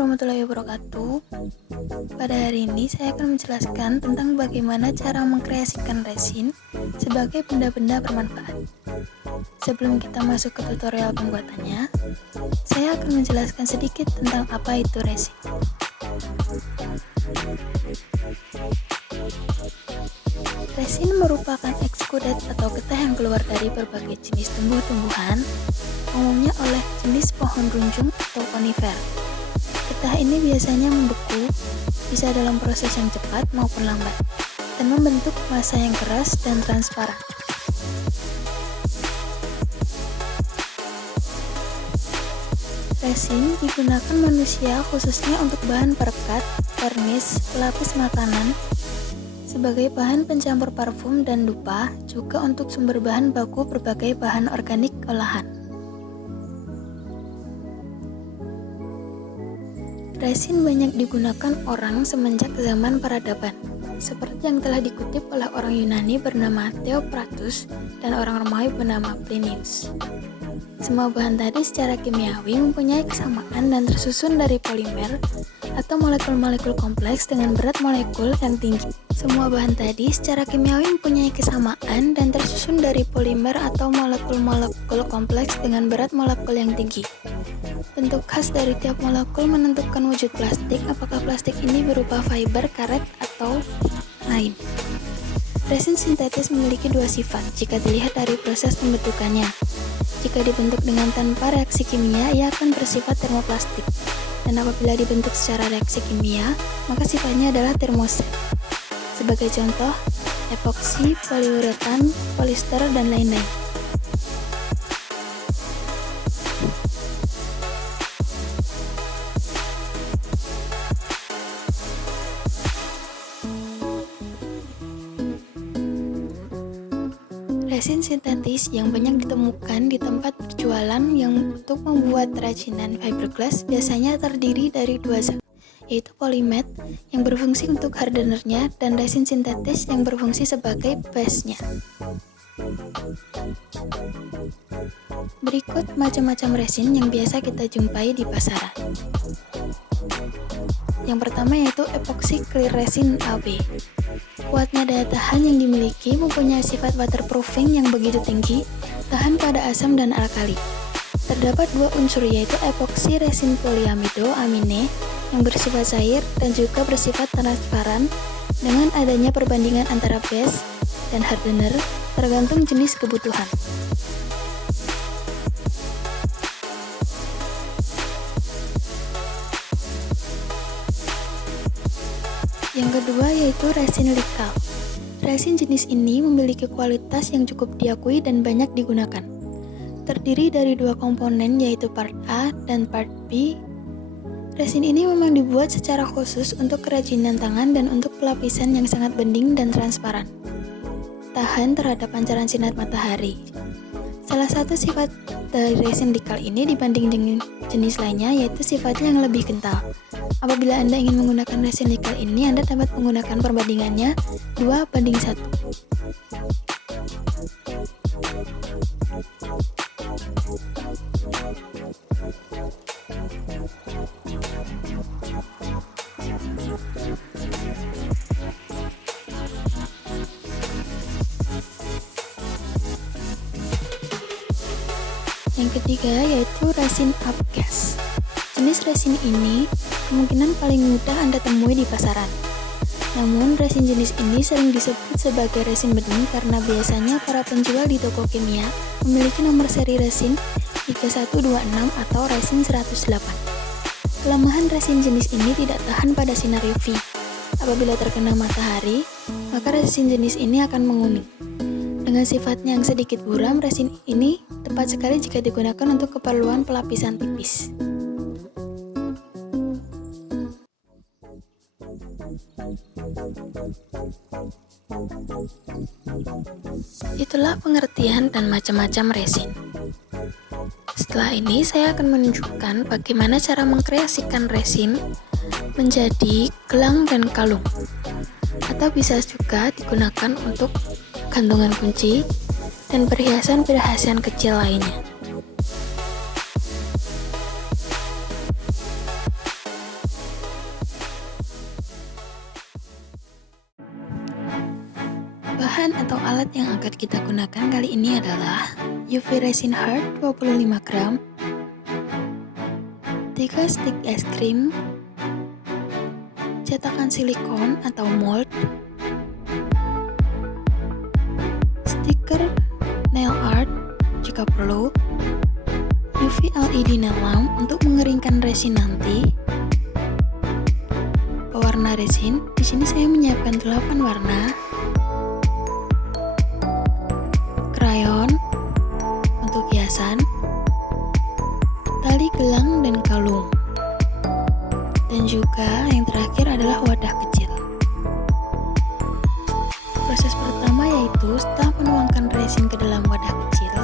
warahmatullahi wabarakatuh. Pada hari ini saya akan menjelaskan tentang bagaimana cara mengkreasikan resin sebagai benda-benda bermanfaat. Sebelum kita masuk ke tutorial pembuatannya, saya akan menjelaskan sedikit tentang apa itu resin. Resin merupakan ekskudat atau getah yang keluar dari berbagai jenis tumbuh-tumbuhan, umumnya oleh jenis pohon runjung atau konifer. Getah ini biasanya membeku, bisa dalam proses yang cepat maupun lambat, dan membentuk massa yang keras dan transparan. Resin digunakan manusia khususnya untuk bahan perekat, vernis, pelapis makanan, sebagai bahan pencampur parfum dan dupa, juga untuk sumber bahan baku berbagai bahan organik olahan. Resin banyak digunakan orang semenjak zaman peradaban, seperti yang telah dikutip oleh orang Yunani bernama Theophratus dan orang Romawi bernama Plinius. Semua bahan tadi secara kimiawi mempunyai kesamaan dan tersusun dari polimer atau molekul-molekul kompleks dengan berat molekul yang tinggi. Semua bahan tadi secara kimiawi mempunyai kesamaan dan tersusun dari polimer atau molekul-molekul kompleks dengan berat molekul yang tinggi. Bentuk khas dari tiap molekul menentukan wujud plastik, apakah plastik ini berupa fiber, karet, atau lain. Resin sintetis memiliki dua sifat jika dilihat dari proses pembentukannya. Jika dibentuk dengan tanpa reaksi kimia, ia akan bersifat termoplastik. Dan apabila dibentuk secara reaksi kimia, maka sifatnya adalah termoset. Sebagai contoh, epoksi, poliuretan, polister, dan lain-lain. Resin sintetis yang banyak ditemukan di tempat berjualan yang untuk membuat kerajinan fiberglass biasanya terdiri dari dua zat, yaitu polimer yang berfungsi untuk hardenernya dan resin sintetis yang berfungsi sebagai base-nya. Berikut macam-macam resin yang biasa kita jumpai di pasaran. Yang pertama yaitu epoxy clear resin AB. Kuatnya daya tahan yang dimiliki mempunyai sifat waterproofing yang begitu tinggi, tahan pada asam dan alkali. Terdapat dua unsur yaitu epoksi resin polyamido amine yang bersifat cair dan juga bersifat transparan dengan adanya perbandingan antara base dan hardener tergantung jenis kebutuhan. Yang kedua yaitu resin likal. Resin jenis ini memiliki kualitas yang cukup diakui dan banyak digunakan. Terdiri dari dua komponen yaitu part A dan part B. Resin ini memang dibuat secara khusus untuk kerajinan tangan dan untuk pelapisan yang sangat bening dan transparan. Tahan terhadap pancaran sinar matahari. Salah satu sifat dari resin likal ini dibanding dengan jenis lainnya yaitu sifatnya yang lebih kental. Apabila Anda ingin menggunakan resin likal ini, Anda dapat menggunakan perbandingannya 2:1. Yang ketiga yaitu resin upgas. Jenis resin ini kemungkinan paling mudah Anda temui di pasaran. Namun, resin jenis ini sering disebut sebagai resin bening karena biasanya para penjual di toko kimia memiliki nomor seri resin 3126 atau resin 108. Kelemahan resin jenis ini tidak tahan pada sinar UV. Apabila terkena matahari, maka resin jenis ini akan menguning. Dengan sifatnya yang sedikit buram, resin ini tepat sekali jika digunakan untuk keperluan pelapisan tipis. Itulah pengertian dan macam-macam resin. Setelah ini saya akan menunjukkan bagaimana cara mengkreasikan resin menjadi gelang dan kalung, atau bisa juga digunakan untuk gantungan kunci dan perhiasan-perhiasan kecil lainnya. Bahan atau alat yang akan kita gunakan kali ini adalah UV Resin Hard 25 gram, 3 stik es krim, cetakan silikon atau mold, stiker nail art jika perlu, UV LED nail lamp untuk mengeringkan resin nanti, pewarna resin. Di sini saya menyiapkan 8 warna, krayon untuk hiasan, tali gelang dan kalung, dan juga yang terakhir adalah wadah kecil. Proses pertama yaitu setelah menuangkan resin ke dalam wadah kecil,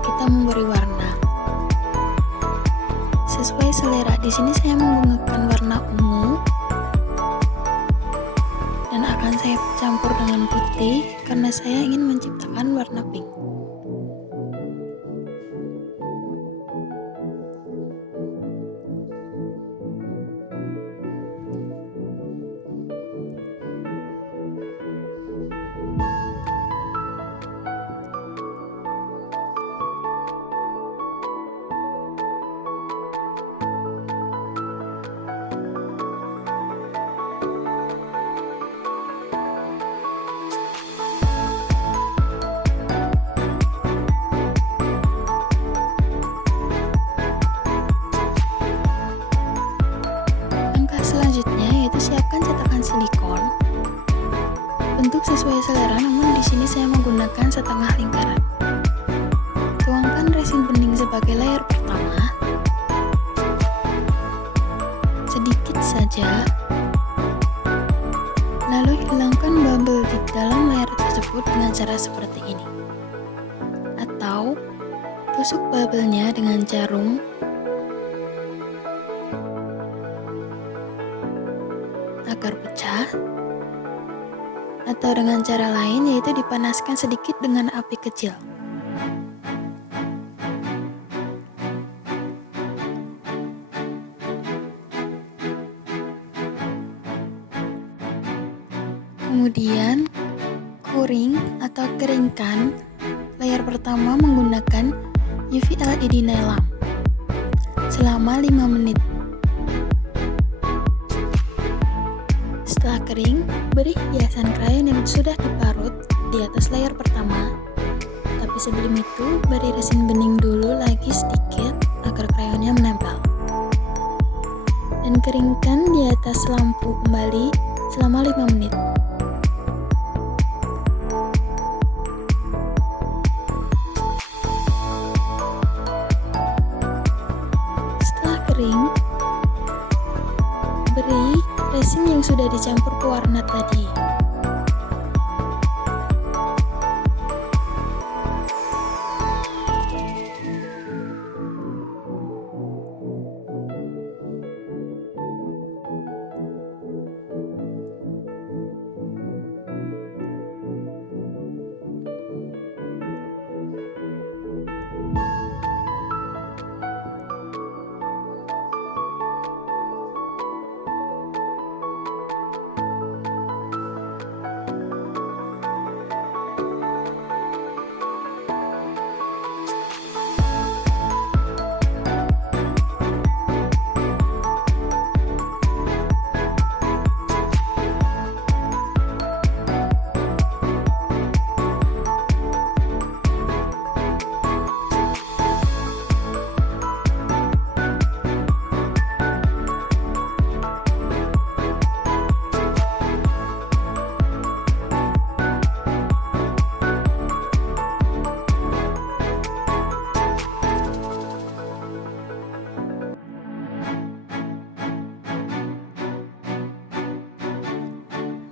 kita memberi warna sesuai selera. Di sini saya menggunakan warna ungu dan akan saya campur dengan putih karena saya ingin menciptakan warna pink. Selanjutnya yaitu siapkan cetakan silikon. Bentuk sesuai selera, namun di sini saya menggunakan setengah lingkaran. Tuangkan resin bening sebagai layer pertama, sedikit saja. Lalu hilangkan bubble di dalam layer tersebut dengan cara seperti ini. Atau tusuk bubble-nya dengan jarum agar pecah, atau dengan cara lain yaitu dipanaskan sedikit dengan api kecil. Kemudian kuring atau keringkan layer pertama menggunakan UV LED nail lamp selama 5 menit. Setelah kering, beri hiasan krayon yang sudah diparut di atas layer pertama. Tapi sebelum itu, beri resin bening dulu lagi sedikit agar krayonnya menempel. Dan keringkan di atas lampu kembali selama 5 menit. Setelah kering, beri resin yang sudah dicampur ke warna tadi.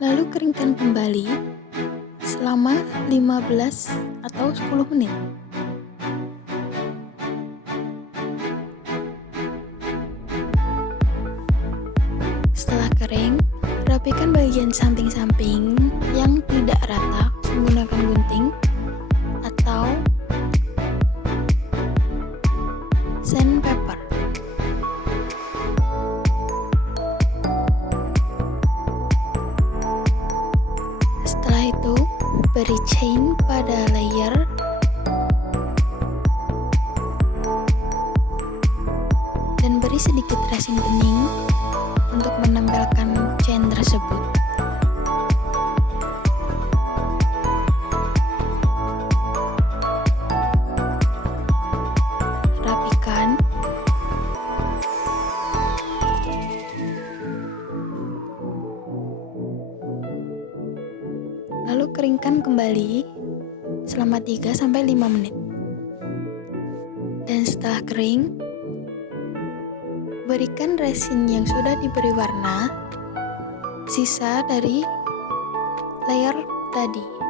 Lalu keringkan kembali selama 15 atau 10 menit. Setelah kering, rapikan bagian samping-samping yang tidak rata menggunakan gunting atau sandpaper. Setelah itu, Beri chain pada layer, dan beri sedikit resin bening untuk menempelkan chain tersebut. Rapikan. Lalu keringkan kembali selama 3-5 menit. Dan setelah kering, berikan resin yang sudah diberi warna sisa dari layer tadi.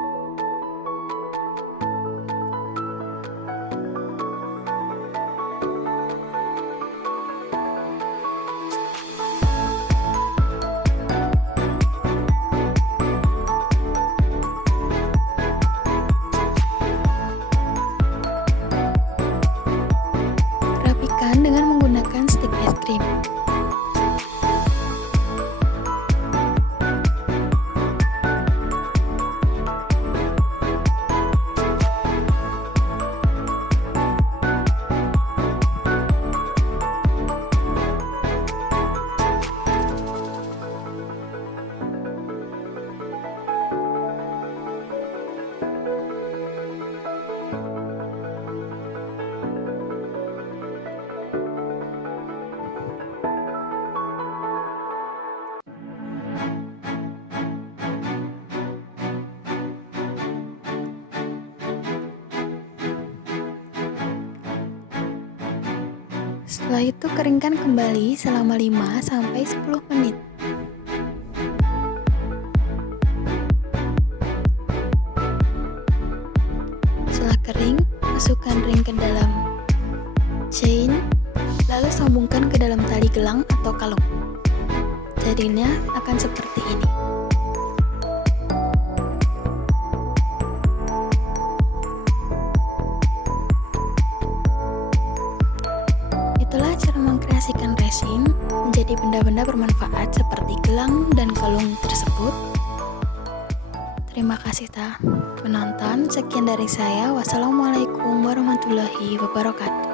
Rapikan dengan menggunakan stik es krim. Setelah itu keringkan kembali selama 5-10 menit. Setelah kering, masukkan ring ke dalam chain, lalu sambungkan ke dalam tali gelang atau kalung. Jadinya akan seperti ini. Itulah cara mengkreasikan resin menjadi benda-benda bermanfaat seperti gelang dan kalung tersebut. Terima kasih telah menonton. Sekian dari saya. Wassalamualaikum warahmatullahi wabarakatuh.